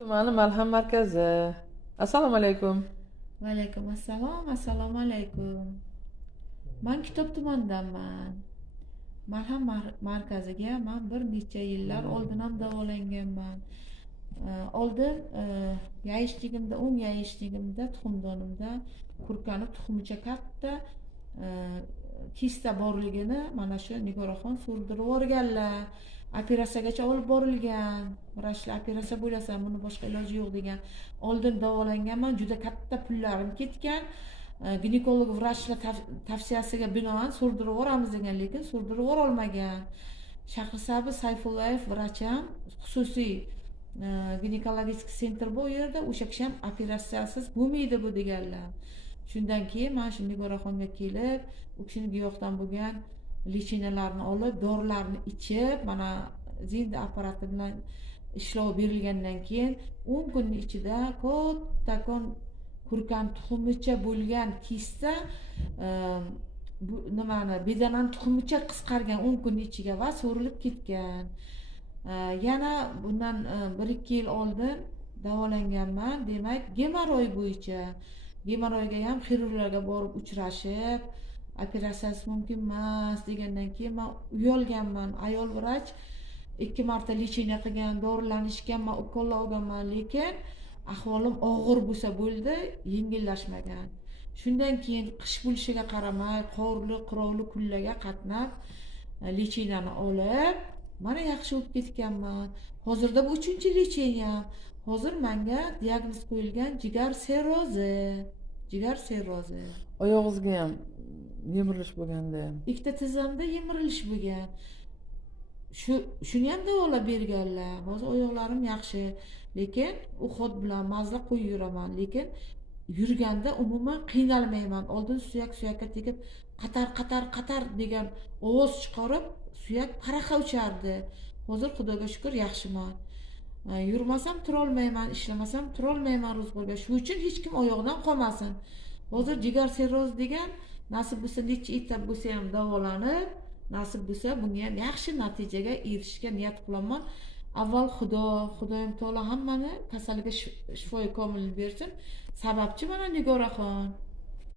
Tumani Malham markazi. Assalomu alaykum. Va alaykum assalom, assalomu alaykum. Men Kitob tumanidanman. Malham markaziga men bir necha yillar oldin ham davolanganman. Oldin yayishligimda, 10 yayishligimda tuxumdonimda kurkani tuxumicha katta kista borligini mana shu Nigoraxon surdirib yuborganlar. Operatsiyagacha olib borilgan. Vrachlar operatsiya bo'lasan, buni boshqa iloji yo'q degan. Oldin davolanganman, juda katta pullarim ketgan. Ginekolog vrachlar tavsiyasiga binoan surdirib yuboramiz degan, lekin surdirib yubora olmagan. Shahrisabz Sayfullayev vracham xususiy ginekologik sentr bu yerda, o'sha kishi ham operatsiyasiz bo'lmaydi bu deganlar. Shundan keyin men shu Nigoraxonga kelib, u kishini giyohdan bo'lgan lechinalarni olib, dorilarni ichib, mana zinda apparati bilan ishlov berilgandan keyin 10 kunning ichida kattakon kurkan tuxumicha bo'lgan kista bu nimani bedanan tuxumicha qisqargan 10 kunning ichiga va so'rilib ketgan. Yana bundan 1-2 yil oldin davolanganman, demak gemoroy bo'yicha. Gemoroyga ham xirurglarga borib uchrashib, operatsiyasi mumkin emas degandan keyin men uyalganman. Ayol vrach 2 marta lecheniya qilgan, dorilarni ichganman, ukollar olganman, lekin ahvolim og'ir bo'lsa bo'ldi, yengillashmagan. Shundan keyin qish bo'lishiga qaramay, qorli, qirovli kunlarga qatnab lecheniyani olib, mana yaxshi bo'lib ketganman. Hozirda bu 3-lecheniya. Hozir menga diagnoz qo'yilgan jigar sirrozi. Jigar sirrozi. Oyog'ingizga ham yemirilish bo'lganda. Ikkita tizzamda yemirilish bo'lgan. Shuni ham davolab berganlar. Hozir oyoqlarim yaxshi, lekin uxod bilan mazza qo'yib yuraman, lekin yurganda umuman qiynalmayman. Oldin suyak-suyakka tegib qatar degan ovoz chiqarib, suyak paraqa uchardi. Hozir Xudoga shukr yaxshiman. Yurmasam turolmayman, ishlamasam turolmayman ro'zg'orga. Shuning uchun hech kim oyog'idan qolmasin. Hozir jigar sirroz degan, nasib bo'lsa necha etap bo'lsa ham davolanib, nasib bo'lsa bunga ham yaxshi natijaga erishishga niyat qilaman. Avval Xudoyim taolo hammani kasaliga shifoy komil bersin. Sababchi mana Nigoraxon.